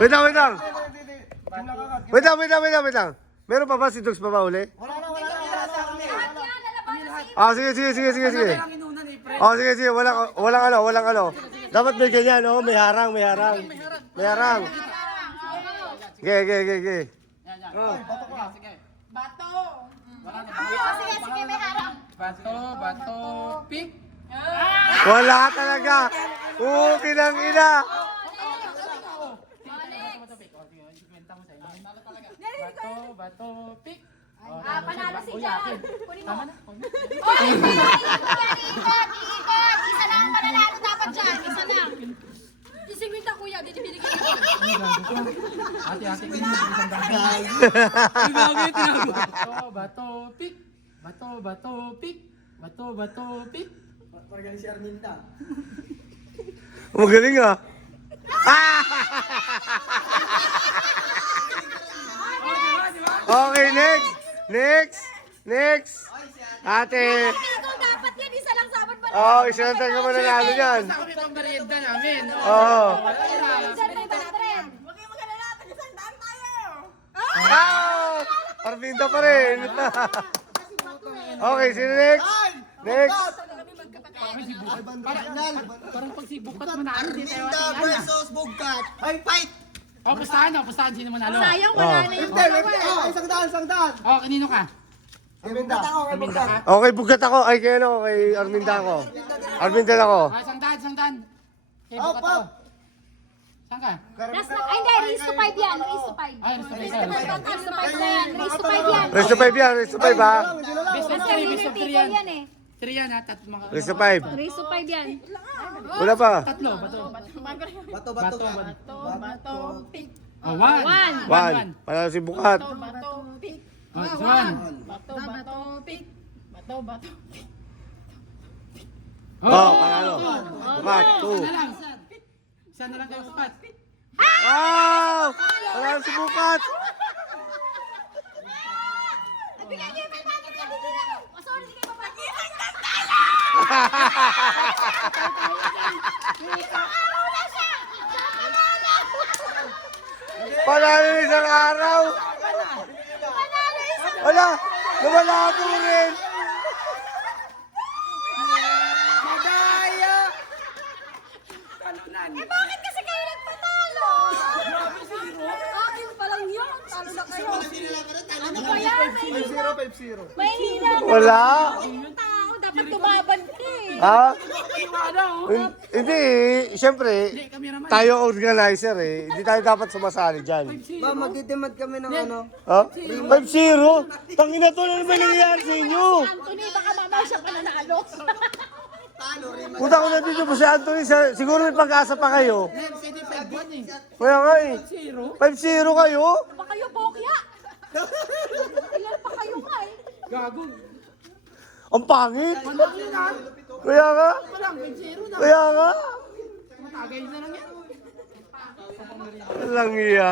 Wait lang, wait lang. Wait lang. Meron pa ba si Dogs pa ba uli? Wala na. Ah, sige. Oh, sige. Walang ano. Dapat may ganyan, oh. May harang. Sige. Bato. Sige, may harang. Bato, pick. Wala talaga. Kinang ina. Bato, pick. Panalo si John. Kunin mo. Tama na. Oy, ikot. Isa lang ang mananalo dapat dyan. Isa lang. Ising winta kuya, dito binigyan ko. Ate. Bato, pick. Bato, pick. Magaling si Arminta. Magaling ah. Okay, next. Ate. Ikaw dapat yan, isa lang sabat pa. Oh, isa lang tayo mananalo yan. Basta kami pang merienda namin. Oo. Dyan may balatren. Huwag kayong mag-alala, taga-sandaan tayo! Arvinda pa rin. Okay, sino next? Parang pag si Bukat manalo, di tayo Arminta ating versus Bugkat. Ay, fight! pustahan sino manalo. Sayang, wala na yung Isang daan. Oh, kanino ka? Arminta ako, kay Bugkat. Okay, bugat ako. Ay, kay ano? Kay Arminda ako. Arminda ako. Isang daan. Kay Bukat ako. Saan ka? Ay, hindi, raise to 5 yan. Raise to 5. Ay, raise to 5. Raise to 5 na yan. Raise to 5 yan. Race to 5 yan. Ha? Best of Kasi 3, yun best yung of 3 table yan. yan eh. 3 yan ha, mga... Race to 5. Raise to 5 yan. Wala pa. Tatlo, bato. Bato. Pick. Oh, 1. 1. Panalo si Bukat. Bato, pick. Oh, it's 1. Bato, pick. Bato. Oh, panalo. Bukat, 2. Isa na lang kayo sapat. Wow! Panalo si Bukat. Bigyan niyo yung 500 na dito na. Sorry, sige pa. Panalo ng isang araw. Wala. Nawala ko rin. Bakit kasi kayo nagpatalo? Akin pa lang yun. Talo na kayo. Ano ba yan? 5-0. May hila na. Wala. Yung tao, dapat tumaban ka eh. Ha? Paniwala oh. Hindi, siyempre, Hindi, kami naman. tayo organizer eh. Hindi tayo dapat sumasali dyan. Ma'am, magdidemand kami ng ano. Ha? 5-0? Tangina to, ano ba nangyayari sa inyo? Anthony, baka mamaw siya pa nanalo. Punta ko na dito po si Anthony, siguro may pag-asa pa kayo. Pwede 5-1 eh. Kaya nga eh. 0. 5-0 kayo? Pa kayo, Bokya. Ilan pa kayo nga eh. Gago. Ang pangit. Panalo na. Kaya nga. Walang 5-0 na. Kaya nga. Matagay na lang yan. Walang iya.